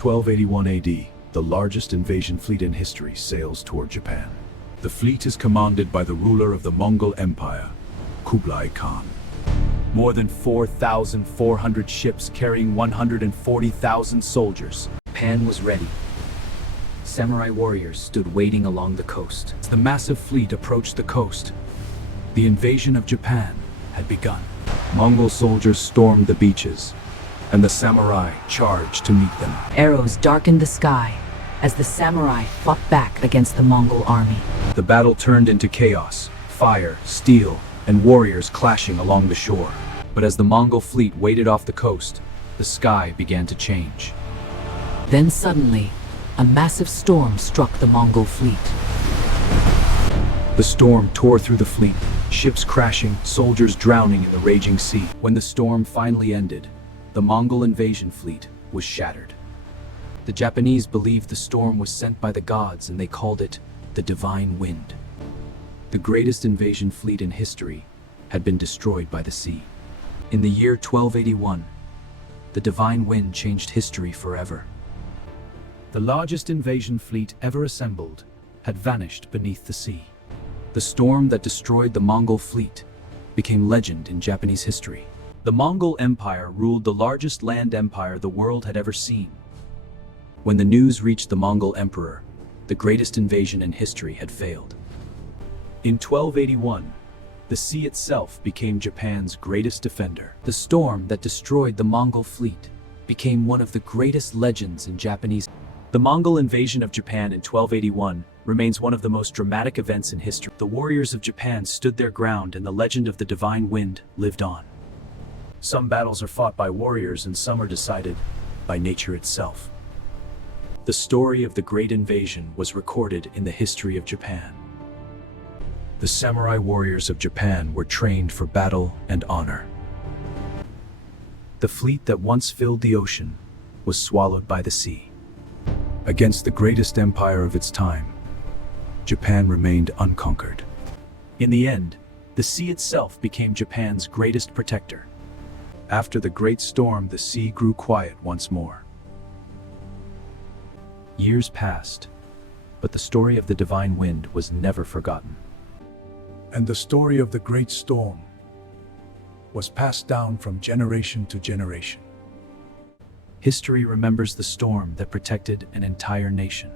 1281 AD, the largest invasion fleet in history sails toward Japan. The fleet is commanded by the ruler of the Mongol Empire, Kublai Khan. More than 4,400 ships carrying 140,000 soldiers. Japan was ready. Samurai warriors stood waiting along the coast. As the massive fleet approached the coast, the invasion of Japan had begun. Mongol soldiers stormed the beaches, and the samurai charged to meet them. Arrows darkened the sky as the samurai fought back against the Mongol army. The battle turned into chaos, fire, steel, and warriors clashing along the shore. But as the Mongol fleet waded off the coast, the sky began to change. Then suddenly, a massive storm struck the Mongol fleet. The storm tore through the fleet, ships crashing, soldiers drowning in the raging sea. When the storm finally ended, the Mongol invasion fleet was shattered. The Japanese believed the storm was sent by the gods, and they called it the Divine Wind. The greatest invasion fleet in history had been destroyed by the sea. In the year 1281, the Divine Wind changed history forever. The largest invasion fleet ever assembled had vanished beneath the sea. The storm that destroyed the Mongol fleet became legend in Japanese history. The Mongol Empire ruled the largest land empire the world had ever seen. When the news reached the Mongol emperor, the greatest invasion in history had failed. In 1281, the sea itself became Japan's greatest defender. The storm that destroyed the Mongol fleet became one of the greatest legends in Japanese. The Mongol invasion of Japan in 1281 remains one of the most dramatic events in history. The warriors of Japan stood their ground, and the legend of the Divine Wind lived on. Some battles are fought by warriors, and some are decided by nature itself. The story of the Great Invasion was recorded in the history of Japan. The samurai warriors of Japan were trained for battle and honor. The fleet that once filled the ocean was swallowed by the sea. Against the greatest empire of its time, Japan remained unconquered. In the end, the sea itself became Japan's greatest protector. After the great storm, the sea grew quiet once more. Years passed, but the story of the Divine Wind was never forgotten. And the story of the great storm was passed down from generation to generation. History remembers the storm that protected an entire nation.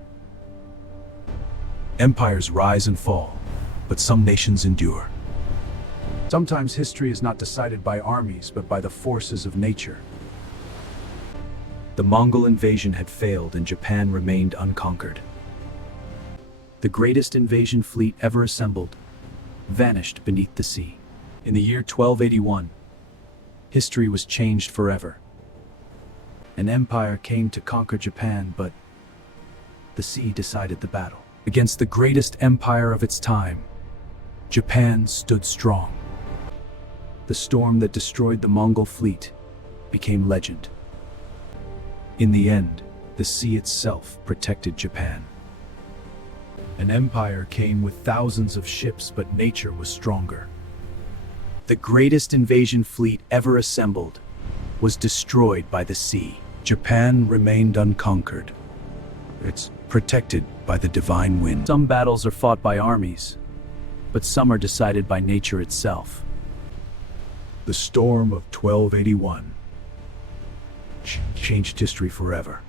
Empires rise and fall, but some nations endure. Sometimes history is not decided by armies, but by the forces of nature. The Mongol invasion had failed, and Japan remained unconquered. The greatest invasion fleet ever assembled vanished beneath the sea. In the year 1281, history was changed forever. An empire came to conquer Japan, but the sea decided the battle. Against the greatest empire of its time, Japan stood strong. The storm that destroyed the Mongol fleet became legend. In the end, the sea itself protected Japan. An empire came with thousands of ships, but nature was stronger. The greatest invasion fleet ever assembled was destroyed by the sea. Japan remained unconquered. It's protected by the Divine Wind. Some battles are fought by armies, but some are decided by nature itself. The storm of 1281 changed history forever.